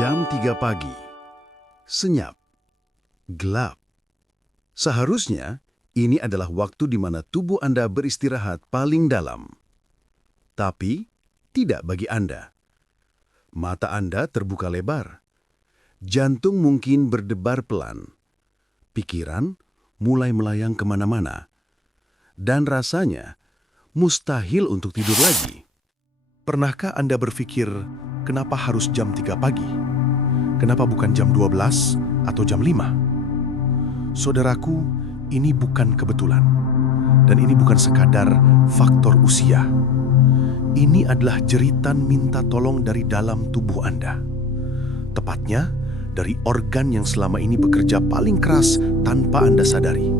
Jam 3 pagi. Senyap. Gelap. Seharusnya, ini adalah waktu di mana tubuh Anda beristirahat paling dalam. Tapi, tidak bagi Anda. Mata Anda terbuka lebar. Jantung mungkin berdebar pelan. Pikiran mulai melayang kemana-mana. Dan rasanya mustahil untuk tidur lagi. Pernahkah Anda berpikir, kenapa harus jam 3 pagi? Kenapa bukan jam 12 atau jam 5? Saudaraku, ini bukan kebetulan. Dan ini bukan sekadar faktor usia. Ini adalah jeritan minta tolong dari dalam tubuh Anda. Tepatnya, dari organ yang selama ini bekerja paling keras tanpa Anda sadari.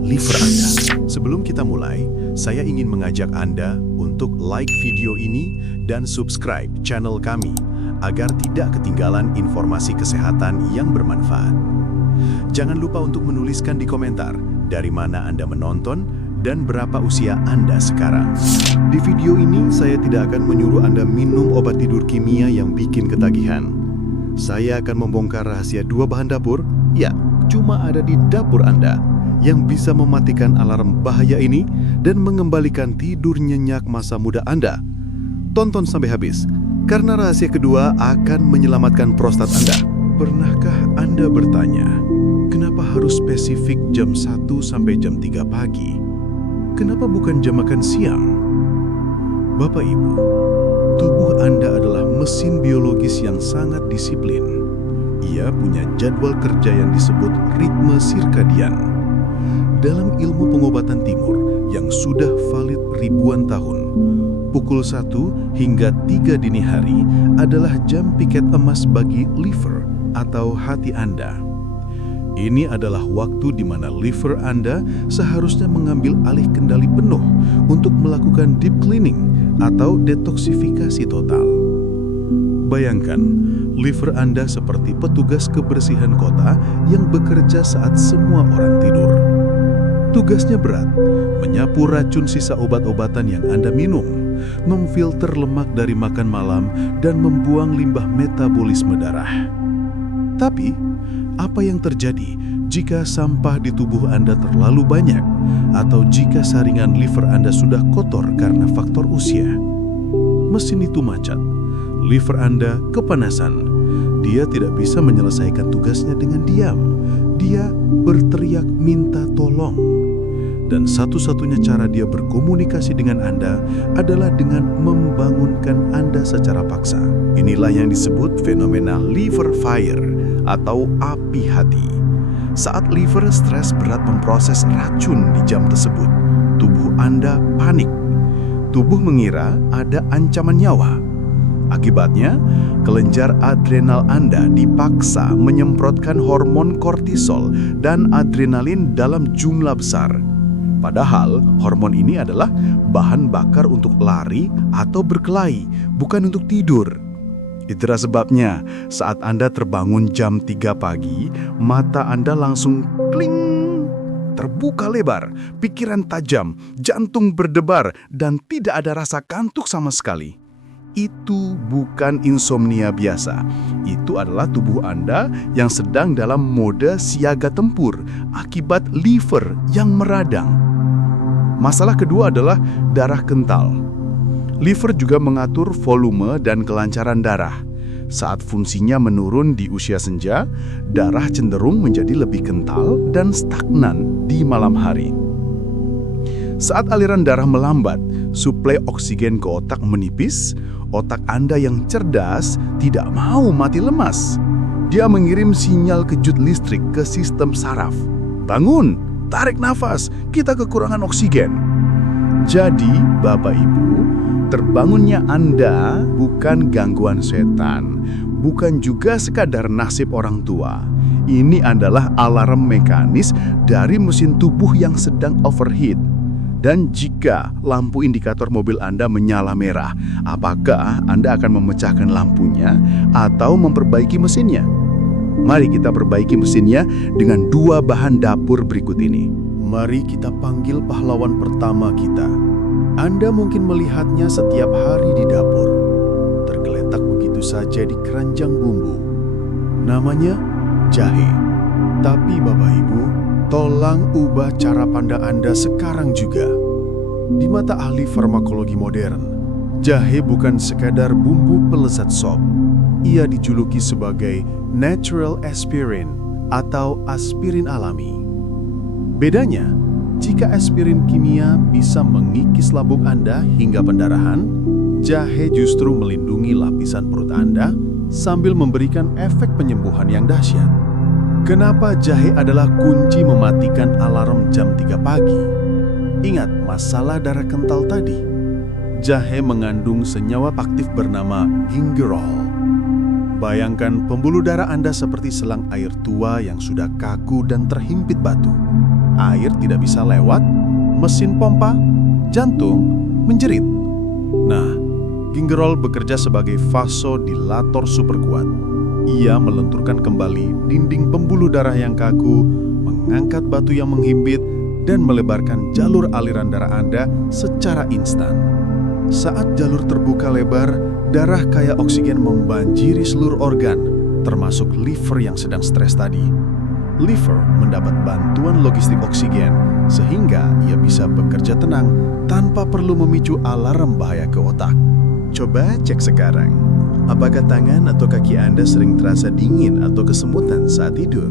Liver Anda. Sebelum kita mulai, saya ingin mengajak Anda untuk like video ini dan subscribe channel kami agar tidak ketinggalan informasi kesehatan yang bermanfaat. Jangan lupa untuk menuliskan di komentar dari mana Anda menonton dan berapa usia Anda sekarang. Di video ini saya tidak akan menyuruh Anda minum obat tidur kimia yang bikin ketagihan. Saya akan membongkar rahasia 2 bahan dapur, ya, cuma ada di dapur Anda, yang bisa mematikan alarm bahaya ini dan mengembalikan tidur nyenyak masa muda Anda. Tonton sampai habis, karena rahasia kedua akan menyelamatkan prostat Anda. Pernahkah Anda bertanya, kenapa harus spesifik jam 1 sampai jam 3 pagi? Kenapa bukan jam makan siang? Bapak Ibu, tubuh Anda adalah mesin biologis yang sangat disiplin. Ia punya jadwal kerja yang disebut ritme sirkadian. Dalam ilmu pengobatan timur yang sudah valid ribuan tahun, pukul 1 hingga 3 dini hari adalah jam piket emas bagi liver atau hati Anda. Ini adalah waktu di mana liver Anda seharusnya mengambil alih kendali penuh untuk melakukan deep cleaning atau detoksifikasi total. Bayangkan, liver Anda seperti petugas kebersihan kota yang bekerja saat semua orang tidur. Tugasnya berat, menyapu racun sisa obat-obatan yang Anda minum, memfilter lemak dari makan malam, dan membuang limbah metabolisme darah. Tapi, apa yang terjadi jika sampah di tubuh Anda terlalu banyak, atau jika saringan liver Anda sudah kotor karena faktor usia? Mesin itu macet, liver Anda kepanasan. Dia tidak bisa menyelesaikan tugasnya dengan diam. Dia berteriak minta tolong. Dan satu-satunya cara dia berkomunikasi dengan Anda adalah dengan membangunkan Anda secara paksa. Inilah yang disebut fenomena liver fire atau api hati. Saat liver stres berat memproses racun di jam tersebut, tubuh Anda panik. Tubuh mengira ada ancaman nyawa. Akibatnya, kelenjar adrenal Anda dipaksa menyemprotkan hormon kortisol dan adrenalin dalam jumlah besar. Padahal, hormon ini adalah bahan bakar untuk lari atau berkelahi, bukan untuk tidur. Itulah sebabnya, saat Anda terbangun jam 3 pagi, mata Anda langsung kling, terbuka lebar, pikiran tajam, jantung berdebar, dan tidak ada rasa kantuk sama sekali. Itu bukan insomnia biasa. Itu adalah tubuh Anda yang sedang dalam mode siaga tempur akibat liver yang meradang. Masalah kedua adalah darah kental. Liver juga mengatur volume dan kelancaran darah. Saat fungsinya menurun di usia senja, darah cenderung menjadi lebih kental dan stagnan di malam hari. Saat aliran darah melambat, suplai oksigen ke otak menipis, otak Anda yang cerdas tidak mau mati lemas. Dia mengirim sinyal kejut listrik ke sistem saraf. Bangun, tarik nafas, kita kekurangan oksigen. Jadi, Bapak Ibu, terbangunnya Anda bukan gangguan setan, bukan juga sekadar nasib orang tua. Ini adalah alarm mekanis dari mesin tubuh yang sedang overheat. Dan jika lampu indikator mobil Anda menyala merah, apakah Anda akan memecahkan lampunya atau memperbaiki mesinnya? Mari kita perbaiki mesinnya dengan 2 bahan dapur berikut ini. Mari kita panggil pahlawan pertama kita. Anda mungkin melihatnya setiap hari di dapur. Tergeletak begitu saja di keranjang bumbu. Namanya jahe. Tapi Bapak Ibu, tolong ubah cara pandang Anda sekarang juga. Di mata ahli farmakologi modern, jahe bukan sekadar bumbu pelezat sop. Ia dijuluki sebagai natural aspirin atau aspirin alami. Bedanya, jika aspirin kimia bisa mengikis lambung Anda hingga pendarahan, jahe justru melindungi lapisan perut Anda sambil memberikan efek penyembuhan yang dahsyat. Kenapa jahe adalah kunci mematikan alarm jam 3 pagi? Ingat masalah darah kental tadi. Jahe mengandung senyawa aktif bernama gingerol. Bayangkan pembuluh darah Anda seperti selang air tua yang sudah kaku dan terhimpit batu. Air tidak bisa lewat, mesin pompa, jantung menjerit. Nah, gingerol bekerja sebagai vasodilator super kuat. Ia melenturkan kembali dinding pembuluh darah yang kaku, mengangkat batu yang menghimpit, dan melebarkan jalur aliran darah Anda secara instan. Saat jalur terbuka lebar, darah kaya oksigen membanjiri seluruh organ, termasuk liver yang sedang stres tadi. Liver mendapat bantuan logistik oksigen, sehingga ia bisa bekerja tenang tanpa perlu memicu alarm bahaya ke otak. Coba cek sekarang, apakah tangan atau kaki Anda sering terasa dingin atau kesemutan saat tidur?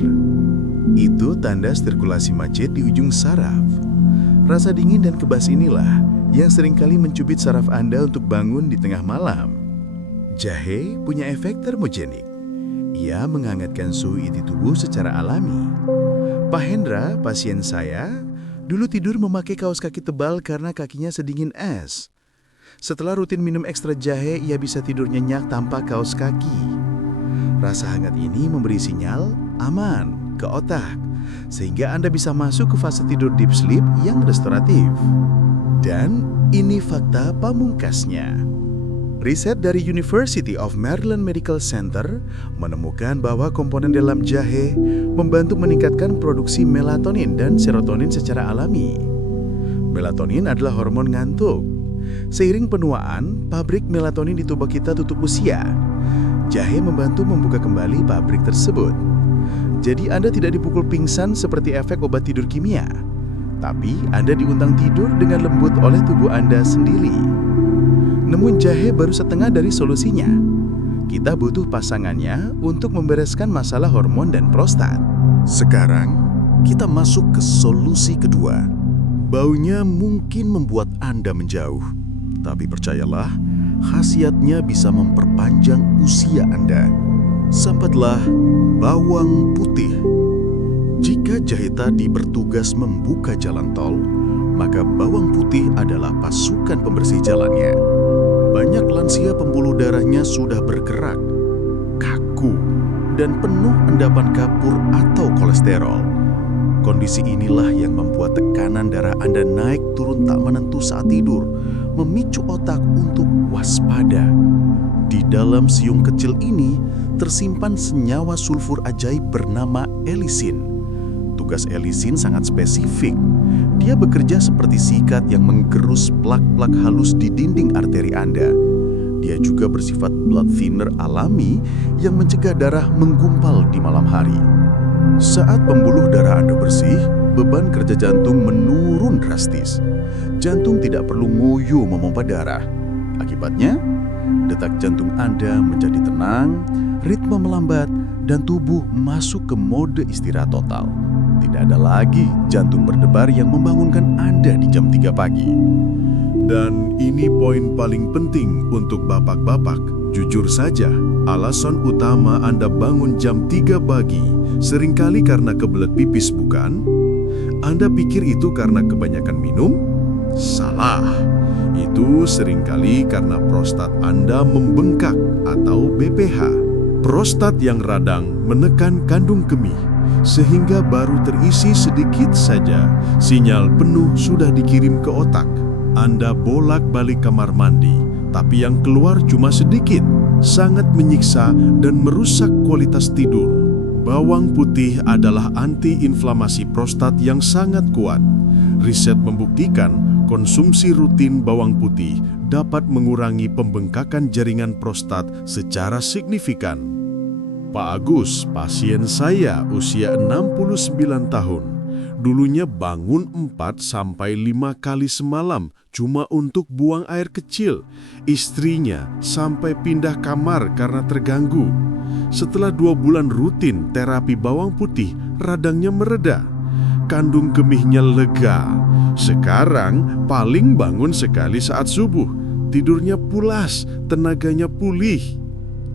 Itu tanda sirkulasi macet di ujung saraf. Rasa dingin dan kebas inilah yang seringkali mencubit saraf Anda untuk bangun di tengah malam. Jahe punya efek termogenik. Ia menghangatkan suhu inti tubuh secara alami. Pak Hendra, pasien saya, dulu tidur memakai kaos kaki tebal karena kakinya sedingin es. Setelah rutin minum ekstra jahe, ia bisa tidur nyenyak tanpa kaos kaki. Rasa hangat ini memberi sinyal aman ke otak, sehingga Anda bisa masuk ke fase tidur deep sleep yang restoratif. Dan ini fakta pamungkasnya. Riset dari University of Maryland Medical Center menemukan bahwa komponen dalam jahe membantu meningkatkan produksi melatonin dan serotonin secara alami. Melatonin adalah hormon ngantuk. Seiring penuaan, pabrik melatonin di tubuh kita tutup usia. Jahe membantu membuka kembali pabrik tersebut. Jadi Anda tidak dipukul pingsan seperti efek obat tidur kimia, tapi Anda diundang tidur dengan lembut oleh tubuh Anda sendiri. Namun jahe baru setengah dari solusinya. Kita butuh pasangannya untuk membereskan masalah hormon dan prostat. Sekarang, kita masuk ke solusi kedua. Baunya mungkin membuat Anda menjauh, tapi percayalah, khasiatnya bisa memperpanjang usia Anda. Sampailah bawang putih. Jika jahe tadi bertugas membuka jalan tol, maka bawang putih adalah pasukan pembersih jalannya. Banyak lansia pembuluh darahnya sudah bergerak, kaku, dan penuh endapan kapur atau kolesterol. Kondisi inilah yang membuat tekanan darah Anda naik turun tak menentu saat tidur, memicu otak untuk waspada. Di dalam siung kecil ini tersimpan senyawa sulfur ajaib bernama elisin. Tugas elisin sangat spesifik. Dia bekerja seperti sikat yang menggerus plak-plak halus di dinding arteri Anda. Dia juga bersifat blood thinner alami yang mencegah darah menggumpal di malam hari. Saat pembuluh darah Anda bersih, beban kerja jantung menurun drastis. Jantung tidak perlu ngoyo memompa darah. Akibatnya, detak jantung Anda menjadi tenang, ritme melambat, dan tubuh masuk ke mode istirahat total. Tidak ada lagi jantung berdebar yang membangunkan Anda di jam 3 pagi. Dan ini poin paling penting untuk bapak-bapak. Jujur saja, alasan utama Anda bangun jam 3 pagi seringkali karena kebelet pipis, bukan? Anda pikir itu karena kebanyakan minum? Salah. Itu seringkali karena prostat Anda membengkak atau BPH. Prostat yang radang menekan kandung kemih, sehingga baru terisi sedikit saja, sinyal penuh sudah dikirim ke otak. Anda bolak-balik kamar mandi, tapi yang keluar cuma sedikit, sangat menyiksa dan merusak kualitas tidur. Bawang putih adalah anti-inflamasi prostat yang sangat kuat. Riset membuktikan Konsumsi rutin bawang putih dapat mengurangi pembengkakan jaringan prostat secara signifikan. Pak Agus, pasien saya usia 69 tahun, dulunya bangun 4-5 kali semalam cuma untuk buang air kecil. Istrinya sampai pindah kamar karena terganggu. Setelah 2 bulan rutin terapi bawang putih, radangnya mereda. Kandung kemihnya lega. Sekarang paling bangun sekali saat subuh. Tidurnya pulas, tenaganya pulih.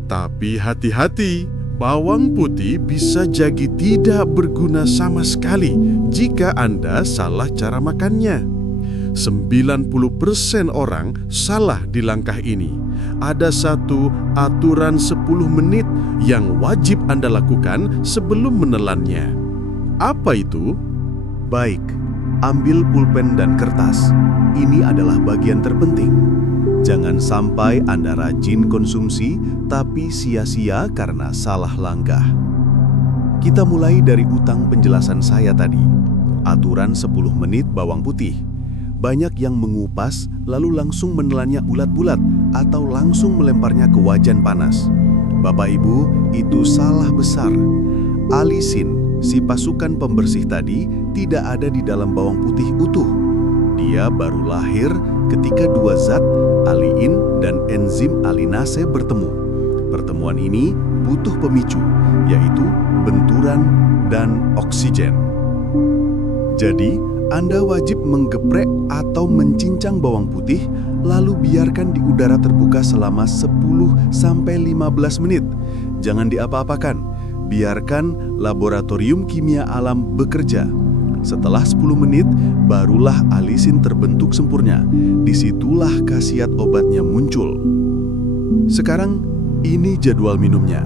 Tapi hati-hati, bawang putih bisa jadi tidak berguna sama sekali jika Anda salah cara makannya. 90% orang salah di langkah ini. Ada satu aturan 10 menit yang wajib Anda lakukan sebelum menelannya. Apa itu? Baik, ambil pulpen dan kertas. Ini adalah bagian terpenting. Jangan sampai Anda rajin konsumsi, tapi sia-sia karena salah langkah. Kita mulai dari utang penjelasan saya tadi. Aturan 10 menit bawang putih. Banyak yang mengupas, lalu langsung menelannya bulat-bulat, atau langsung melemparnya ke wajan panas. Bapak Ibu, itu salah besar. Alisin, si pasukan pembersih tadi, tidak ada di dalam bawang putih utuh. Dia baru lahir ketika 2 zat, aliin dan enzim alinase bertemu. Pertemuan ini butuh pemicu, yaitu benturan dan oksigen. Jadi, Anda wajib menggeprek atau mencincang bawang putih, lalu biarkan di udara terbuka selama 10-15 menit. Jangan diapa-apakan, biarkan laboratorium kimia alam bekerja. Setelah 10 menit, barulah alisin terbentuk sempurna. Disitulah khasiat obatnya muncul. Sekarang, ini jadwal minumnya.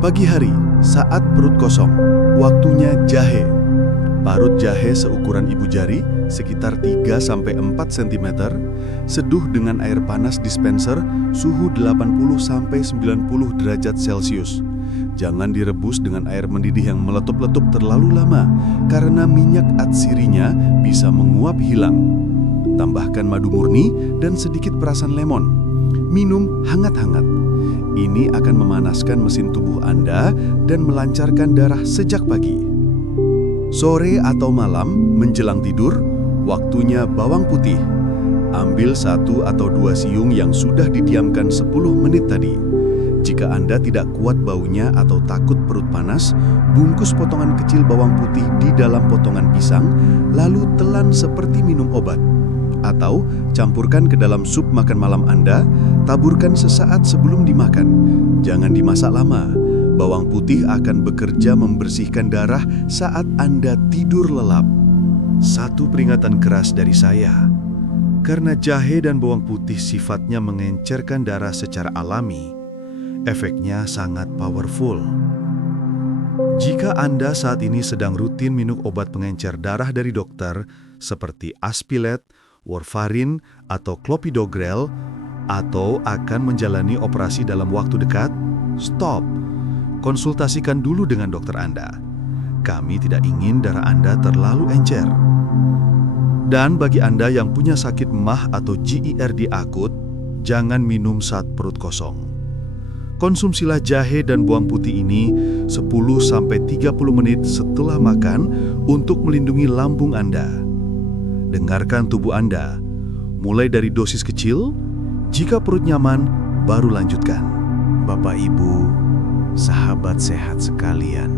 Pagi hari, saat perut kosong, waktunya jahe. Parut jahe seukuran ibu jari, sekitar 3-4 cm, seduh dengan air panas dispenser, suhu 80-90 derajat Celcius. Jangan direbus dengan air mendidih yang meletup-letup terlalu lama, karena minyak atsirinya bisa menguap hilang. Tambahkan madu murni dan sedikit perasan lemon. Minum hangat-hangat. Ini akan memanaskan mesin tubuh Anda dan melancarkan darah sejak pagi. Sore atau malam menjelang tidur, waktunya bawang putih. Ambil 1 atau 2 siung yang sudah didiamkan 10 menit tadi. Jika Anda tidak kuat baunya atau takut perut panas, bungkus potongan kecil bawang putih di dalam potongan pisang, lalu telan seperti minum obat. Atau campurkan ke dalam sup makan malam Anda, taburkan sesaat sebelum dimakan. Jangan dimasak lama. Bawang putih akan bekerja membersihkan darah saat Anda tidur lelap. Satu peringatan keras dari saya. Karena jahe dan bawang putih sifatnya mengencerkan darah secara alami, efeknya sangat powerful. Jika Anda saat ini sedang rutin minum obat pengencer darah dari dokter seperti Aspilet, warfarin, atau clopidogrel, atau akan menjalani operasi dalam waktu dekat, stop. Konsultasikan dulu dengan dokter Anda. Kami tidak ingin darah Anda terlalu encer. Dan bagi Anda yang punya sakit MAH atau GERD akut, jangan minum saat perut kosong. Konsumsilah jahe dan bawang putih ini 10-30 menit setelah makan untuk melindungi lambung Anda. Dengarkan tubuh Anda, mulai dari dosis kecil, jika perut nyaman, baru lanjutkan. Bapak Ibu, sahabat sehat sekalian,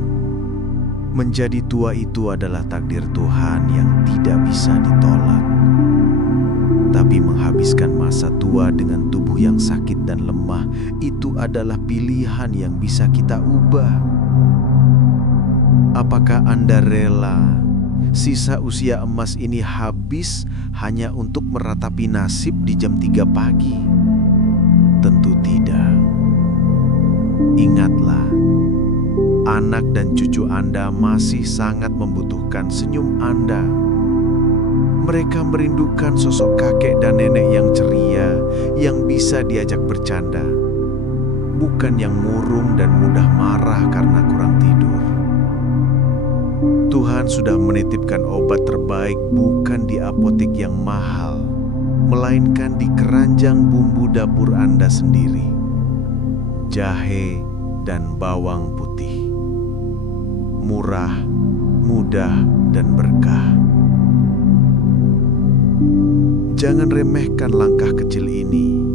menjadi tua itu adalah takdir Tuhan yang tidak bisa ditolak. Tapi menghabiskan masa tua dengan tubuh yang sakit dan lemah itu adalah pilihan yang bisa kita ubah. Apakah Anda rela sisa usia emas ini habis hanya untuk meratapi nasib di jam 3 pagi? Tentu tidak. Ingatlah, anak dan cucu Anda masih sangat membutuhkan senyum Anda. Mereka merindukan sosok kakek dan nenek yang ceria, yang bisa diajak bercanda, bukan yang murung dan mudah marah karena kurang tidur. Tuhan Tuhan sudah menitipkan obat terbaik bukan di apotek yang mahal, melainkan di keranjang bumbu dapur Anda sendiri. Jahe dan bawang putih. Murah, mudah, dan berkah. Jangan remehkan langkah kecil ini.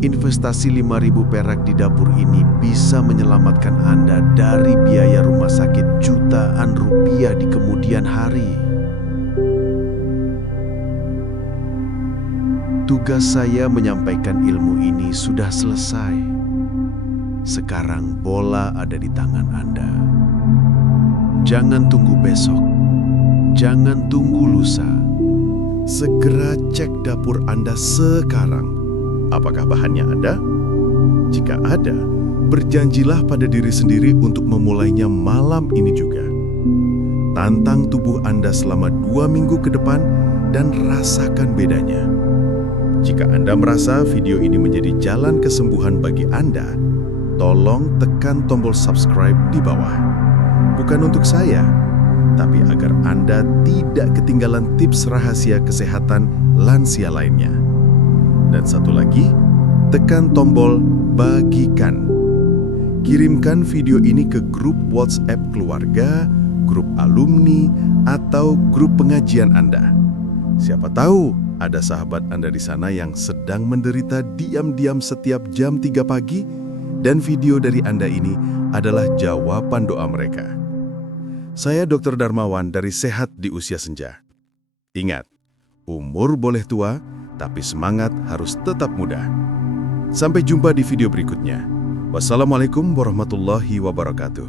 Investasi 5.000 perak di dapur ini bisa menyelamatkan Anda dari biaya rumah sakit jutaan rupiah di kemudian hari. Tugas saya menyampaikan ilmu ini sudah selesai. Sekarang bola ada di tangan Anda. Jangan tunggu besok. Jangan tunggu lusa. Segera cek dapur Anda sekarang. Apakah bahannya ada? Jika ada, berjanjilah pada diri sendiri untuk memulainya malam ini juga. Tantang tubuh Anda selama 2 minggu ke depan dan rasakan bedanya. Jika Anda merasa video ini menjadi jalan kesembuhan bagi Anda, tolong tekan tombol subscribe di bawah. Bukan untuk saya, tapi agar Anda tidak ketinggalan tips rahasia kesehatan lansia lainnya. Dan satu lagi, tekan tombol bagikan. Kirimkan video ini ke grup WhatsApp keluarga, grup alumni, atau grup pengajian Anda. Siapa tahu ada sahabat Anda di sana yang sedang menderita diam-diam setiap jam 3 pagi, dan video dari Anda ini adalah jawaban doa mereka. Saya Dr. Darmawan dari Sehat di Usia Senja. Ingat, umur boleh tua, tapi semangat harus tetap muda. Sampai jumpa di video berikutnya. Wassalamualaikum warahmatullahi wabarakatuh.